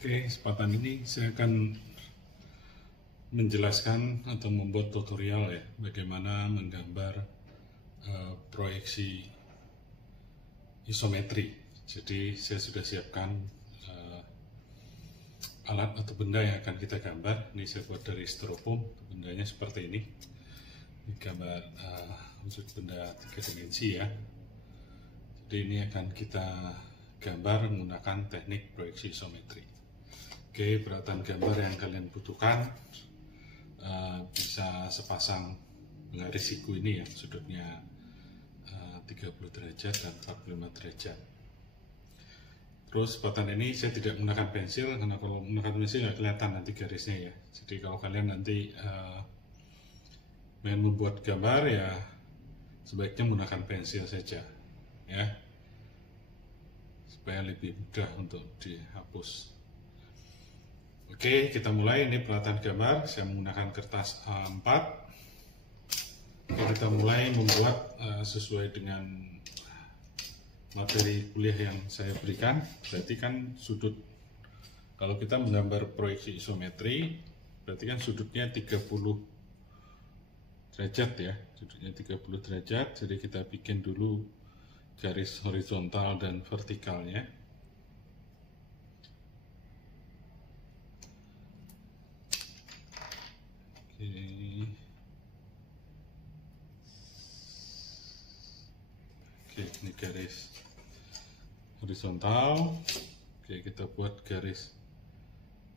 Oke, kesempatan ini saya akan menjelaskan atau membuat tutorial ya, bagaimana menggambar proyeksi isometri. Jadi saya sudah siapkan alat atau benda yang akan kita gambar. Ini saya buat dari styrofoam, bendanya seperti ini. Ini gambar wujud benda 3 dimensi ya. Jadi ini akan kita gambar menggunakan teknik proyeksi isometri. Oke, peralatan gambar yang kalian butuhkan bisa sepasang penggaris siku ini ya, sudutnya 30 derajat dan 45 derajat. Terus kesempatan ini saya tidak menggunakan pensil, karena kalau menggunakan pensil nggak kelihatan nanti garisnya ya. Jadi kalau kalian nanti main membuat gambar ya sebaiknya menggunakan pensil saja ya, supaya lebih mudah untuk dihapus. Oke, kita mulai. Ini peralatan gambar. Saya menggunakan kertas A4. Oke, kita mulai membuat sesuai dengan materi kuliah yang saya berikan. Berarti kan sudut, kalau kita menggambar proyeksi isometri, berarti kan sudutnya 30 derajat ya. Sudutnya 30 derajat. Jadi kita bikin dulu garis horizontal dan vertikalnya. Oke, ini garis horizontal. Oke, kita buat garis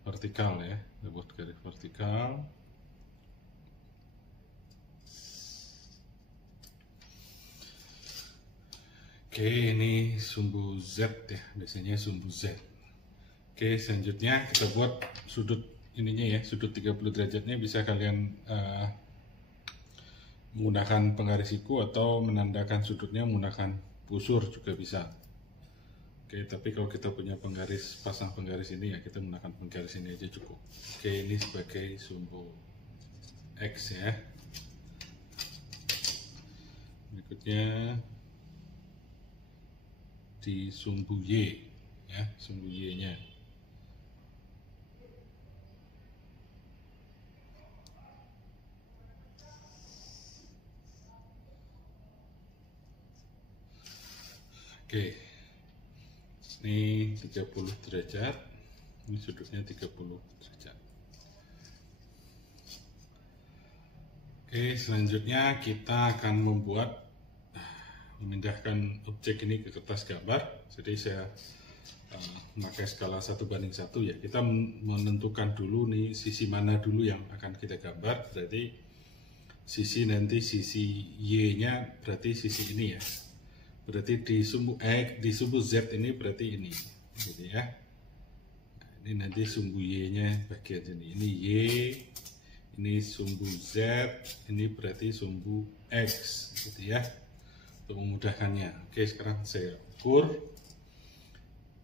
vertikal ya. Kita buat garis vertikal. Oke, ini sumbu Z ya, biasanya sumbu Z. Oke, selanjutnya kita buat sudut ininya ya, sudut 30 derajatnya bisa kalian menggunakan penggaris siku atau menandakan sudutnya menggunakan busur juga bisa. Oke, tapi kalau kita punya penggaris, pasang penggaris ini ya, kita menggunakan penggaris ini aja cukup. Oke, ini sebagai sumbu X ya. Berikutnya di sumbu Y ya, sumbu Y nya. Oke, ini 30 derajat, ini sudutnya 30 derajat. Oke, selanjutnya kita akan memindahkan objek ini ke kertas gambar. Jadi saya memakai skala 1:1 ya. Kita menentukan dulu nih sisi mana dulu yang akan kita gambar. Berarti sisi Y nya berarti sisi ini ya. Berarti di sumbu X, di sumbu Z ini berarti ini, gitu ya. Nah, ini nanti sumbu Y nya bagian sini. Ini Y, ini sumbu Z, ini berarti sumbu X, gitu ya. Untuk memudahkannya. Oke, sekarang saya ukur.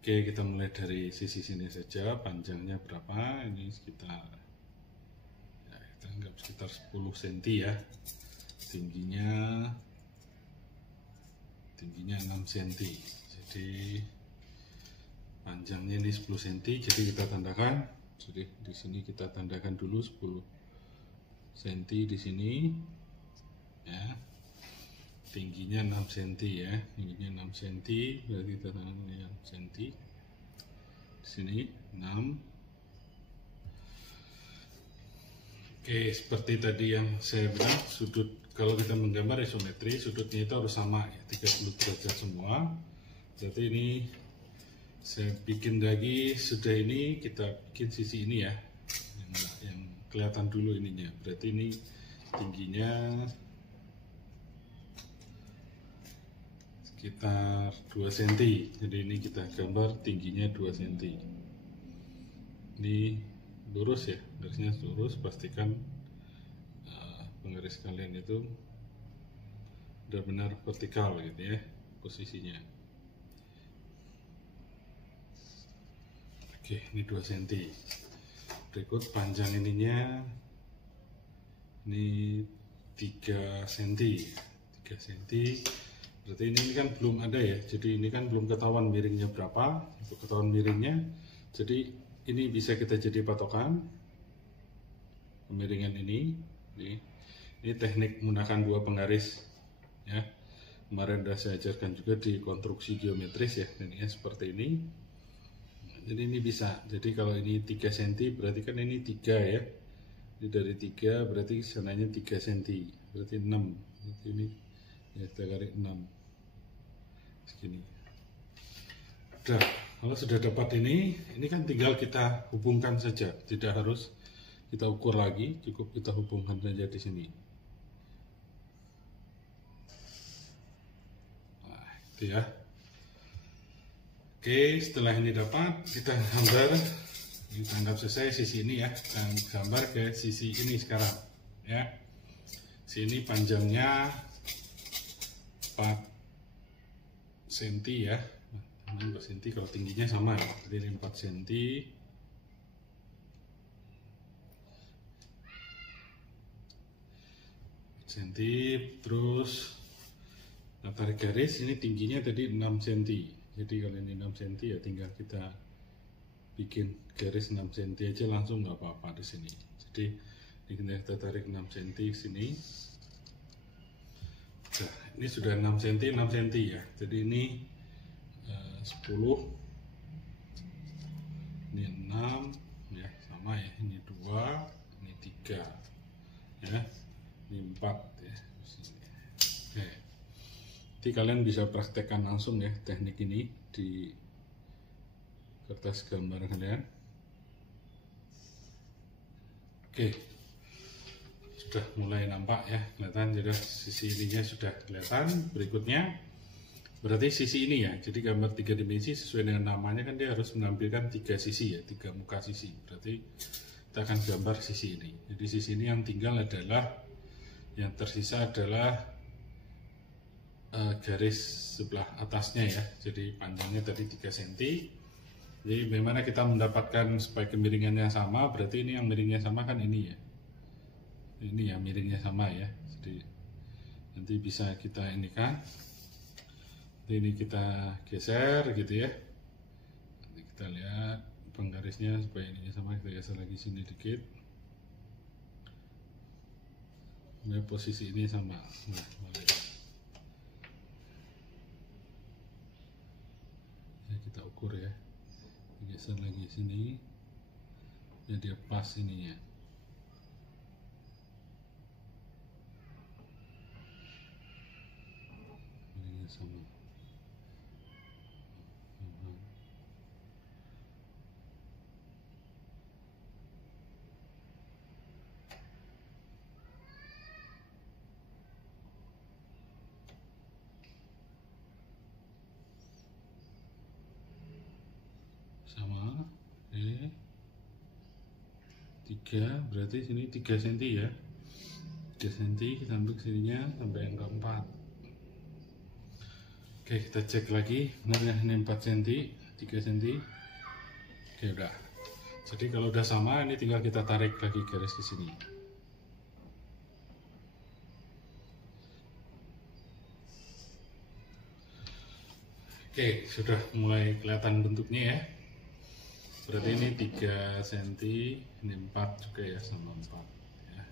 Oke, kita mulai dari sisi sini saja. Panjangnya berapa? Ini sekitar, ya, kita anggap sekitar 10 cm ya. Tingginya 6 cm, jadi panjangnya ini 10 cm, jadi kita tandakan. Jadi di sini kita tandakan dulu 10 cm di sini ya. Tingginya 6 cm ya, tingginya 6 cm, berarti kita tandakan 6 cm di sini 6. Oke, seperti tadi yang saya bilang, sudut kalau kita menggambar isometri, sudutnya itu harus sama ya, 30 derajat semua. Berarti ini saya bikin lagi, sudah ini kita bikin sisi ini ya, yang kelihatan dulu ininya. Berarti ini tingginya sekitar 2 cm. Jadi ini kita gambar tingginya 2 cm. Ini lurus ya, garisnya lurus, pastikan penggaris kalian itu benar-benar vertikal gitu ya posisinya. Oke, ini 2 cm. Berikut panjang ininya ini 3 cm. 3 cm. Berarti ini kan belum ada ya. Jadi ini kan belum ketahuan miringnya berapa. Untuk ketahuan miringnya, jadi ini bisa kita jadi patokan kemiringan ini. Ini teknik menggunakan dua penggaris ya. Kemarin sudah saya ajarkan juga di konstruksi geometris ya, ini seperti ini. Jadi ini bisa. Jadi kalau ini 3 cm berarti kan ini 3 ya. Ini dari 3 berarti sananya 3 cm. Berarti 6. Berarti ini ya kita tarik 6. Segini. Udah, kalau sudah dapat ini kan tinggal kita hubungkan saja. Tidak harus kita ukur lagi, cukup kita hubungkan saja di sini. Nah, itu ya. Oke, setelah ini dapat, kita gambar, kita anggap selesai sisi ini ya, kita gambar ke sisi ini sekarang ya. Sini panjangnya 4 cm ya, 4 cm kalau tingginya sama ya, jadi 4 cm. Terus nah, tarik garis ini tingginya tadi 6 cm. Jadi kalau ini 6 cm ya tinggal kita bikin garis 6 cm aja langsung nggak apa-apa di sini. Jadi ini kita tarik 6 cm sini. Nah, ini sudah 6 cm 6 cm ya. Jadi ini 10, ini 6 ya sama ya. Ini 2, ini 3 ya. Ini 4 ya. Oke. Jadi kalian bisa praktekkan langsung ya teknik ini di kertas gambar kalian. Oke, sudah mulai nampak ya, kelihatan. Jadi sisi ininya sudah kelihatan. Berikutnya berarti sisi ini ya. Jadi gambar 3 dimensi sesuai dengan namanya kan dia harus menampilkan 3 sisi ya, 3 muka sisi. Berarti kita akan gambar sisi ini. Jadi sisi ini yang tinggal adalah, yang tersisa adalah garis sebelah atasnya ya. Jadi panjangnya tadi 3 cm. Jadi bagaimana kita mendapatkan supaya kemiringannya sama, berarti ini yang miringnya sama kan ini ya. Ini yang miringnya sama ya. Jadi nanti bisa kita ini kan. Ini kita geser gitu ya. Nanti kita lihat penggarisnya supaya ininya sama, kita geser lagi sini dikit. Nah, posisi ini sama. Nah, balik. Kita ukur ya, geser lagi sini biar dia pas ininya. Ini sama. Sama, 3 berarti sini 3 cm ya, 3 cm kita ambil sininya sampai yang keempat. Oke, kita cek lagi, benar ini 4 cm, 3 cm. Oke, udah. Jadi kalau udah sama, ini tinggal kita tarik lagi garis ke sini. Oke, sudah mulai kelihatan bentuknya ya. Berarti ini 3 cm, ini 4 juga ya, sama 4 ya.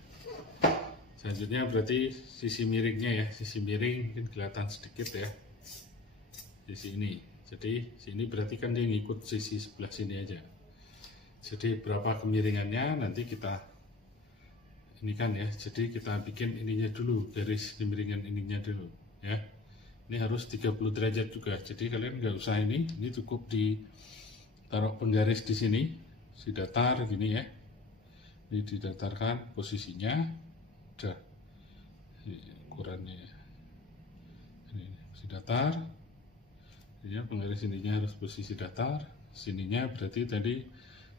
Selanjutnya berarti sisi miringnya ya, sisi miring mungkin kelihatan sedikit ya, sisi ini. Jadi sini berarti kan dia ngikut sisi sebelah sini aja. Jadi berapa kemiringannya nanti kita ini kan ya. Jadi kita bikin ininya dulu, garis kemiringan ininya dulu ya. Ini harus 30 derajat juga. Jadi kalian nggak usah ini cukup ditaruh penggaris di sini, si datar gini ya. Ini didatarkan posisinya, udah ukurannya ya. Ini si datar. Ya, penggaris ininya harus posisi datar. Sininya berarti tadi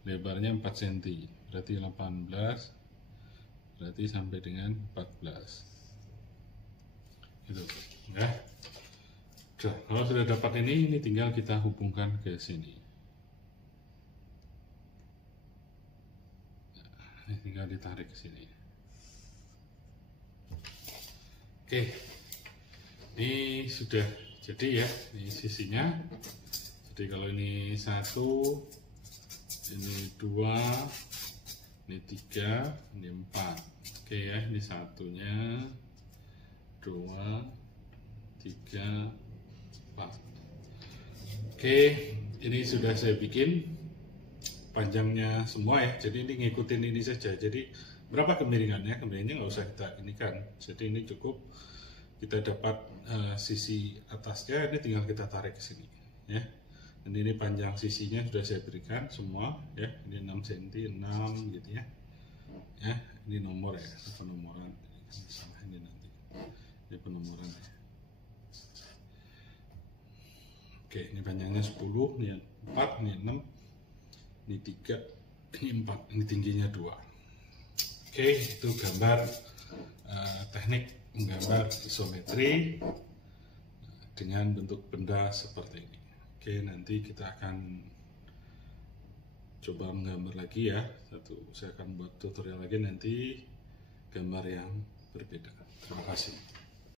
lebarnya 4 cm, berarti 18, berarti sampai dengan 14 gitu ya. Udah, kalau sudah dapat ini tinggal kita hubungkan ke sini. Nah, ini tinggal ditarik ke sini. Oke, ini sudah jadi ya, ini sisinya. Jadi kalau ini 1, ini 2, ini 3, ini 4. Oke ya, ini satunya 2, 3, 4. Oke, ini sudah saya bikin panjangnya semua ya, jadi ini ngikutin ini saja. Jadi berapa kemiringannya? Kemiringannya nggak usah kita ini kan, jadi ini cukup kita dapat sisi atasnya, ini tinggal kita tarik ke sini ya. Dan ini panjang sisinya sudah saya berikan semua ya, ini 6 cm 6 gitu ya. Ya, ini nomor ya, penomoran. Salah ini nanti. Ini penomoran ya. Oke, ini panjangnya 10, ini 4, ini 6, ini 3, ini 4, ini tingginya 2. Oke, itu gambar teknik menggambar isometri dengan bentuk benda seperti ini. Oke, nanti kita akan coba menggambar lagi ya. Saya akan buat tutorial lagi nanti gambar yang berbeda. Terima kasih.